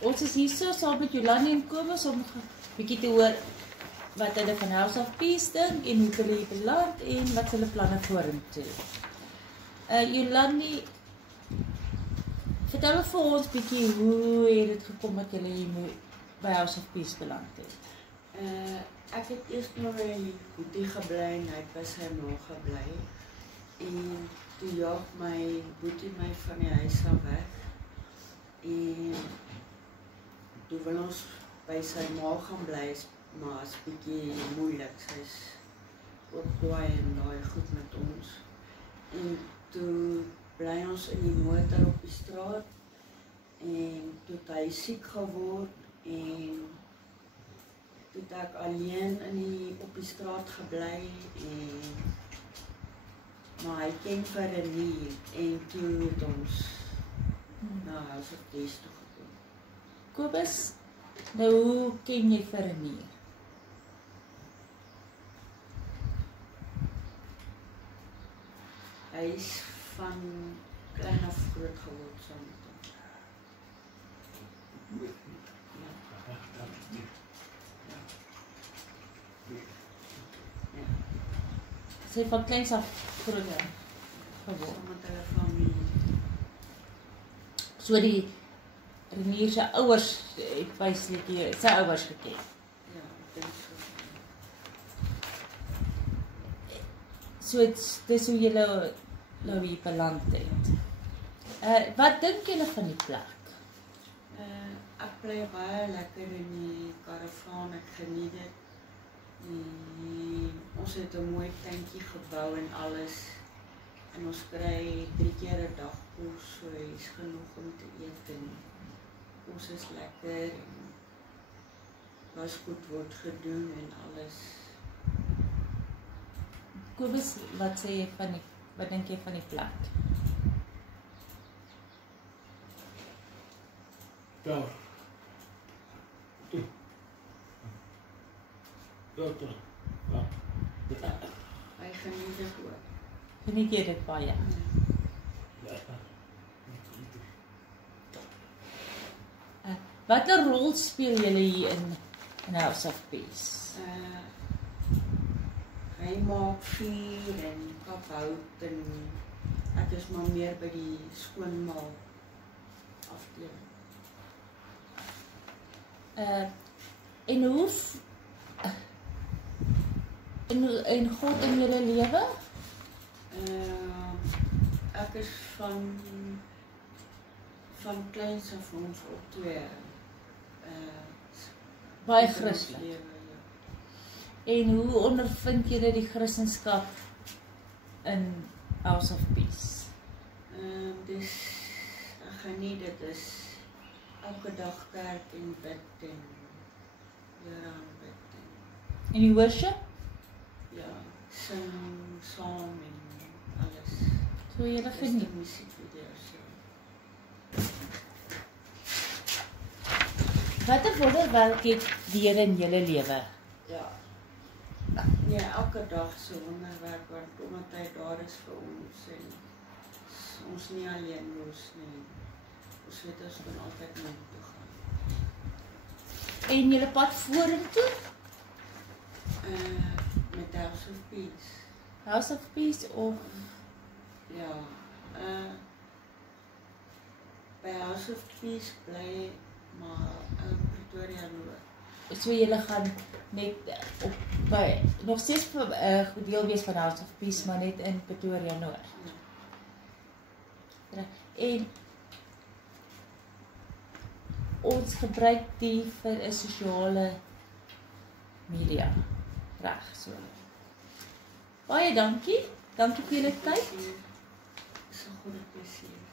Ons is hier so saam met Jolani en Kobus om 'n bietjie te hoor wat hulle van House of Peace dink en hoe hulle hier beland en wat hulle planne vorentoe. Jolani, vertel vir ons bietjie hoe het dit gekom dat julle hier by House of Peace beland het? Ek het eers maar by Boetie gebly en hy het by sy ma gebly. En toe jaag my Boetie my van die huis af weg. En toe wil ons by sy ma gaan bly, maar is bietjie moeilik. Sy's ook kwaai en daai goed met ons. En toe bly ons in die motor op die straat en toe het hy siek geword en toe het ek alleen op die straat gebly en maar hy ken vir 'n nier en toe het ons na House of Peace toe gekom. Kobus, nou hoe ken jy vir 'n nier? Hy is van klein af groot geword saam met hom. Sy van kleins af groot geword. Saam met hulle familie. So die Renier se ouers het basically sy ouers geken. Ja, ek dink so. So dis hoe julle nou hier beland het. Wat dink julle van die plek? Ek bly baie lekker in die karavaan, ek geniet dit. Ons het 'n mooi tuintjie gebou en alles. En ons kry 3 keer 'n dag kos, so is genoeg om te eet en ons is lekker en wasgoed word gedoen en alles. Kobus, wat sê jy van wat dink jy van die plek? Daar. Toe. Daar. Ja. Hy geniet dit ook. Geniet jy dit baie? Watter rol speel julle hier in House of Peace? Hy maak vuur en kap hout en ek is maar meer by die skoonmaak afdeling. En hoe en God in julle lewe? Ek is van kleins af ons op 2 Baie Christelik. Ja. En hoe ondervind julle die Christendom in House of Peace? Dis ek geniet dit is elke dag kerk en bid en Here aanbid. En die worship? Ja, sing saam en alles. So julle geniet musiekvideo's. Watter wonderwerk het die Here in julle lewe? Ja. Nee, elke dag so wonderwerk want omdat hy daar is vir ons en ons nie alleen los nie. Ons weet ons kan altyd na hom toe gaan. En julle pad vorentoe? Met House of Peace. House of Peace of Ja. By House of Peace bly maar in Pretoria Noord. So julle gaan net op by nog steeds deel wees van House of Peace, maar net in Pretoria Noord. Ja. En ons gebruik die vir 'n sosiale media. Reg, so. Baie dankie. Dankie vir julle tyd. Dis 'n goeie plesier.